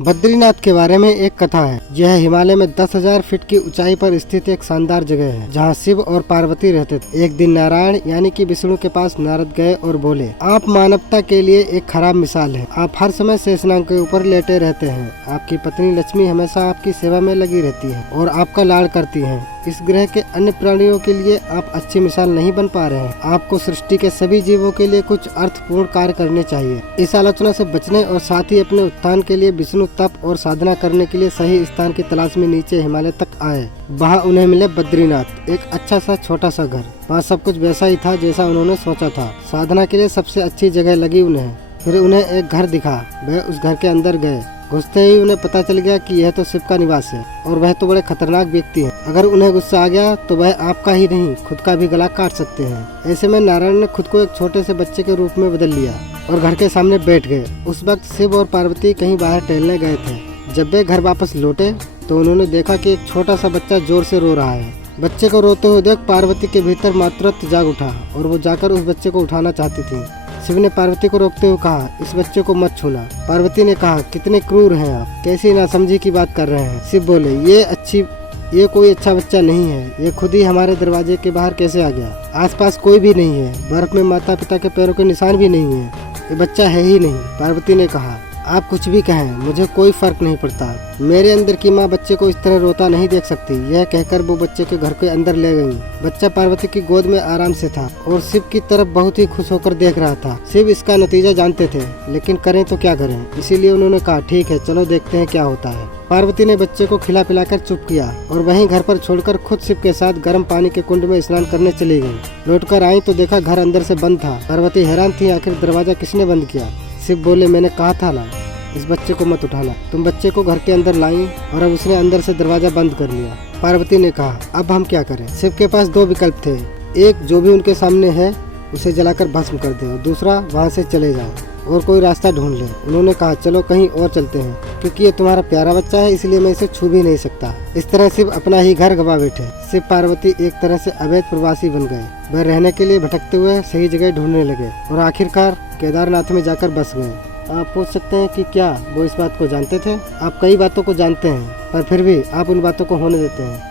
बद्रीनाथ के बारे में एक कथा है। यह हिमालय में 10,000 फीट की ऊंचाई पर स्थित एक शानदार जगह है जहां शिव और पार्वती रहते थे। एक दिन नारायण यानी कि विष्णु के पास नारद गए और बोले, आप मानवता के लिए एक खराब मिसाल है। आप हर समय शेषनाग के ऊपर लेटे रहते हैं। आपकी पत्नी लक्ष्मी हमेशा आपकी सेवा में लगी रहती है और आपका लाड़ करती है। इस ग्रह के अन्य प्राणियों के लिए आप अच्छी मिसाल नहीं बन पा रहे हैं। आपको सृष्टि के सभी जीवों के लिए कुछ अर्थपूर्ण कार्य करने चाहिए। इस आलोचना से बचने और साथ ही अपने उत्थान के लिए विष्णु तप और साधना करने के लिए सही स्थान की तलाश में नीचे हिमालय तक आए। वहाँ उन्हें मिले बद्रीनाथ, एक अच्छा सा छोटा सा घर। वहाँ सब कुछ वैसा ही था जैसा उन्होंने सोचा था। साधना के लिए सबसे अच्छी जगह लगी उन्हें। फिर उन्हें एक घर दिखा। वह उस घर के अंदर गए। घुसते ही उन्हें पता चल गया कि यह तो शिव का निवास है और वह तो बड़े खतरनाक व्यक्ति हैं। अगर उन्हें गुस्सा आ गया तो वह आपका ही नहीं खुद का भी गला काट सकते हैं। ऐसे में नारायण ने खुद को एक छोटे से बच्चे के रूप में बदल लिया और घर के सामने बैठ गए। उस वक्त शिव और पार्वती कहीं बाहर टहलने गए थे। जब वे घर वापस लौटे तो उन्होंने देखा कि एक छोटा सा बच्चा जोर से रो रहा है। बच्चे को रोते हुए देख पार्वती के भीतर मातृत्व जाग उठा और वो जाकर उस बच्चे को उठाना चाहती थी। शिव ने पार्वती को रोकते हुए कहा, इस बच्चे को मत छूना। पार्वती ने कहा, कितने क्रूर हैं आप, कैसी नासमझी की बात कर रहे हैं। शिव बोले, ये कोई अच्छा बच्चा नहीं है। ये खुद ही हमारे दरवाजे के बाहर कैसे आ गया। आसपास कोई भी नहीं है। बर्फ में माता पिता के पैरों के निशान भी नहीं है। ये बच्चा है ही नहीं। पार्वती ने कहा, आप कुछ भी कहें, मुझे कोई फर्क नहीं पड़ता। मेरे अंदर की माँ बच्चे को इस तरह रोता नहीं देख सकती। यह कहकर वो बच्चे के घर के अंदर ले गई। बच्चा पार्वती की गोद में आराम से था और शिव की तरफ बहुत ही खुश होकर देख रहा था। शिव इसका नतीजा जानते थे, लेकिन करें तो क्या करें। इसीलिए उन्होंने कहा, ठीक है, चलो देखते हैं क्या होता है। पार्वती ने बच्चे को खिला पिलाकर चुप किया और वहीं घर पर छोड़कर खुद शिव के साथ गर्म पानी के कुंड में स्नान करने चली गई। लौटकर आई तो देखा घर अंदर से बंद था। पार्वती हैरान थी, आखिर दरवाजा किसने बंद किया। शिव बोले, मैंने कहा था ना, इस बच्चे को मत उठाना। तुम बच्चे को घर के अंदर लाई और अब उसने अंदर से दरवाजा बंद कर लिया। पार्वती ने कहा, अब हम क्या करें। शिव के पास दो विकल्प थे। एक, जो भी उनके सामने है उसे जलाकर भस्म कर दे, और दूसरा, वहाँ से चले जाए और कोई रास्ता ढूंढ ले। उन्होंने कहा, चलो कहीं और चलते हैं, क्योंकि ये तुम्हारा प्यारा बच्चा है, इसलिए मैं इसे छू भी नहीं सकता। इस तरह शिव अपना ही घर गवा बैठे। शिव पार्वती एक तरह से अवैध प्रवासी बन गए। वह रहने के लिए भटकते हुए सही जगह ढूंढने लगे और आखिरकार केदारनाथ में जाकर बस गए। आप पूछ सकते हैं कि क्या वो इस बात को जानते थे। आप कई बातों को जानते हैं, पर फिर भी आप उन बातों को होने देते हैं।